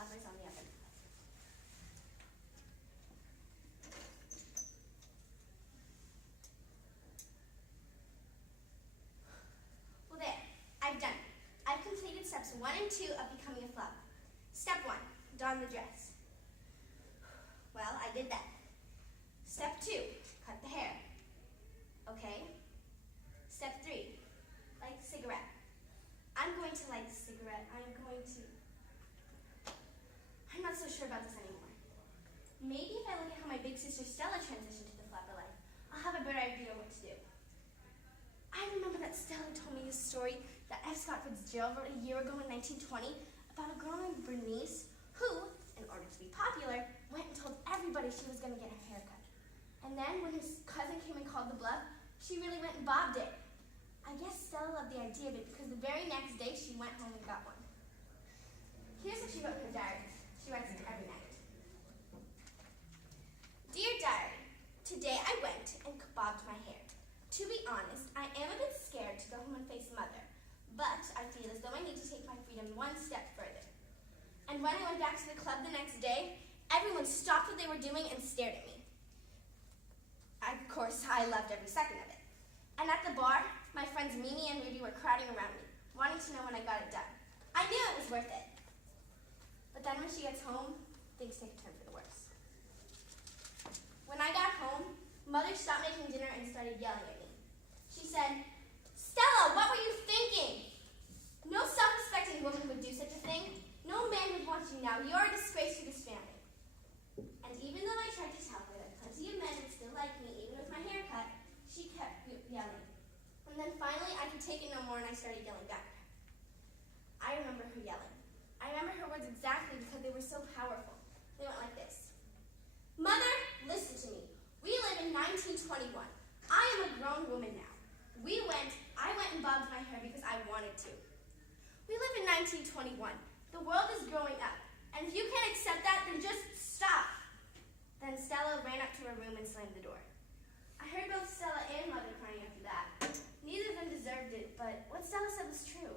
flappers on the oven. Well, there. I've done it. I've completed steps 1 and 2 of becoming a flapper. Step 1, don the dress. Well, I did that. Step 2, cut the hair. Okay. Step 3, light the cigarette. I'm going to light the cigarette. I'm not so sure about this anymore. Maybe if I look at how my big sister Stella transitioned to the flapper life, I'll have a better idea of what to do. I remember that Stella told me this story that F. Scott Fitzgerald wrote a year ago in 1920 about a girl named Bernice who, in order to be popular, went and told everybody she was going to get her hair cut. And then when his cousin came and called the bluff, she really went and bobbed it. I guess Stella loved the idea of it because the very next day she went home and got one. Here's what she wrote in her diary. She writes it every night. Dear diary, today I went and bobbed my hair. To be honest, I am a bit scared to go home and face Mother, but I feel as though I need to take my freedom one step further. And when I went back to the club the next day, everyone stopped what they were doing and stared at me. Of course, I loved every second of it. And at the bar, my friends Mimi and Ruby were crowding around me, wanting to know when I got it done. I knew it was worth it. But then when she gets home, things take a turn for the worse. When I got home, Mother stopped making dinner and started yelling at me. She said, Stella, what were you thinking? No self-respecting woman would do such a thing. No man would want you now. You're a disgrace to this family. And even though I tried to tell her that plenty of men would still like me, even with my haircut, she kept yelling. And then finally, I could take it no more, and I started yelling back at her. I remember her yelling. I remember her words exactly because they were so powerful. They went like this. Mother, listen to me. We live in 1921. I am a grown woman now. I went and bobbed my hair because I wanted to. We live in 1921. The world is growing up. And if you can't accept that, then just stop. Then Stella ran up to her room and slammed the door. I heard both Stella and Mother crying after that. Neither of them deserved it, but what Stella said was true.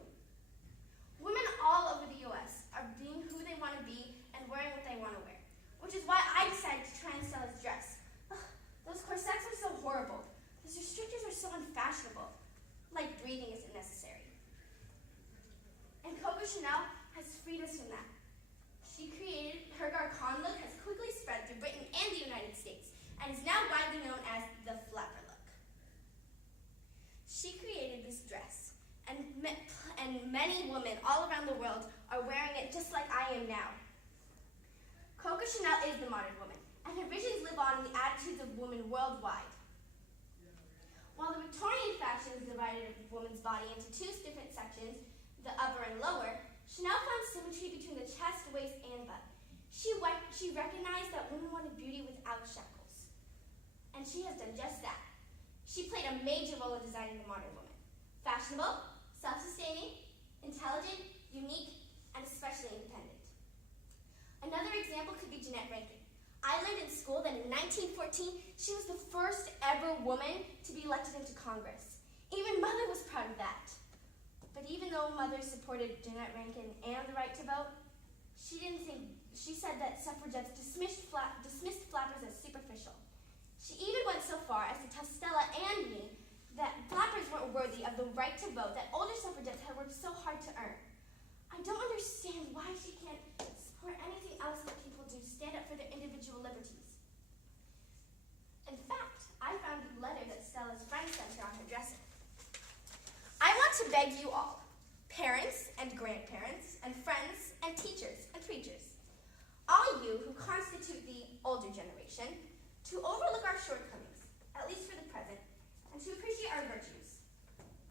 Women all over the U.S. are being who they want to be and wearing what they want to wear, which is why I decided to try on Stella's dress. Ugh, those corsets are so horrible. Those restrictors are so unfashionable. Like breathing isn't necessary. And Coco Chanel has freed us from that. She created her Garcon look has quickly spread through Britain and the United States and is now widely known as the flapper look. She created this dress, and many women all around the world are wearing it just like I am now. Coco Chanel is the modern woman, and her visions live on in the attitudes of women worldwide. While the Victorian fashion is divided a woman's body into two different sections, the upper and lower, Chanel found symmetry between the chest, waist, and butt. She recognized that women wanted beauty without shackles. And she has done just that. She played a major role in designing the modern woman. Fashionable, self-sustaining, intelligent, unique, and especially independent. Another example could be Jeannette Rankin. I learned in school that in 1914, she was the first ever woman to be elected into Congress. Even Mother was proud of that. But even though Mother supported Jeannette Rankin and the right to vote, she said that suffragettes dismissed flappers as superficial. She even went so far as to tell Stella and me that flappers weren't worthy of the right to vote that older suffragettes had worked so hard to earn. I don't understand why she can't support anything else that people do to stand up for their individual liberties. In fact, I found a letter that Stella's friend sent her on her dresser. I want to beg you all, parents and grandparents and friends and teachers and preachers, all you who constitute the older generation, to overlook our shortcomings, at least for the present, and to appreciate our virtues.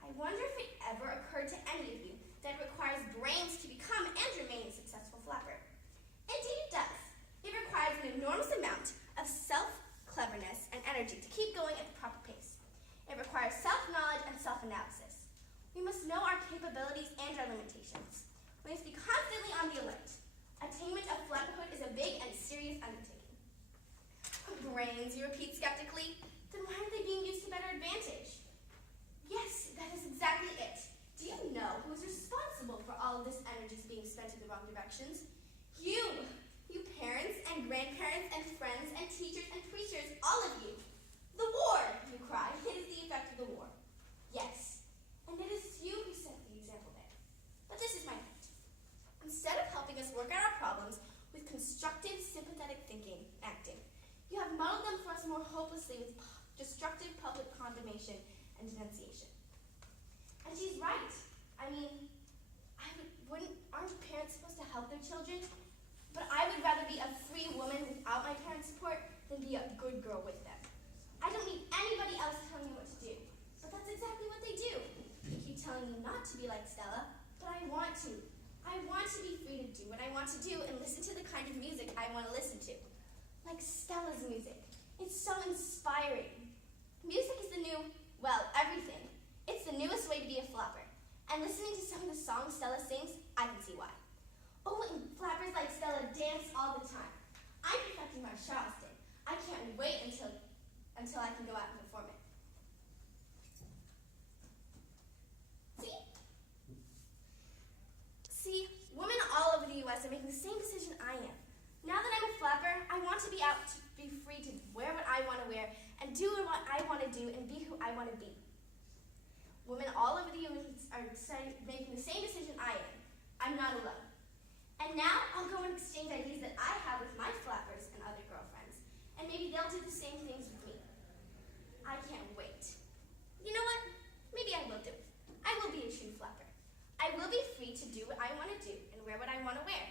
I wonder if it ever occurred to any of you that it requires brains to become and remain a successful flapper. Indeed it does. It requires an enormous amount of self-cleverness and energy to keep going at the proper pace. It requires self-knowledge and self-analysis. We must know our capabilities and our limitations. We must be constantly on the alert. Attainment of flapperhood is a big and serious undertaking. Brains, you repeat skeptically? Then why aren't they being used to better advantage? Yes, that is exactly it. Do you know who is responsible for all of this energy being spent in the wrong directions? You, grandparents and friends and teachers and preachers, all of you. The war, you cry. It is the effect of the war. Yes, and it is you who set the example there. But this is my point. Instead of helping us work out our problems with constructive, sympathetic thinking, acting, you have muddled them for us more hopelessly with destructive public condemnation and denunciation. And she's right. I mean, aren't parents supposed to help their children? But I would rather be a free woman without my parents' support than be a good girl with them. I don't need anybody else telling me what to do. But that's exactly what they do. They keep telling me not to be like Stella, but I want to. I want to be free to do what I want to do and listen to the kind of music I want to listen to. Like Stella's music. It's so inspiring. Music is the new, well, everything. It's the newest way to be a flapper. And listening to some of the songs Stella sings, I can see why. Oh, and flappers like Stella dance all the time. I'm perfecting my Charleston. I can't wait until I can go out and perform it. See, women all over the U.S. are making the same decision I am. Now that I'm a flapper, I want to be out to be free to wear what I want to wear and do what I want to do and be who I want to be. Women all over the U.S. are making the same decision I am. I'm not alone. And now I'll go and exchange ideas that I have with my flappers and other girlfriends, and maybe they'll do the same things with me. I can't wait. You know what? Maybe I will do it. I will be a true flapper. I will be free to do what I want to do and wear what I want to wear.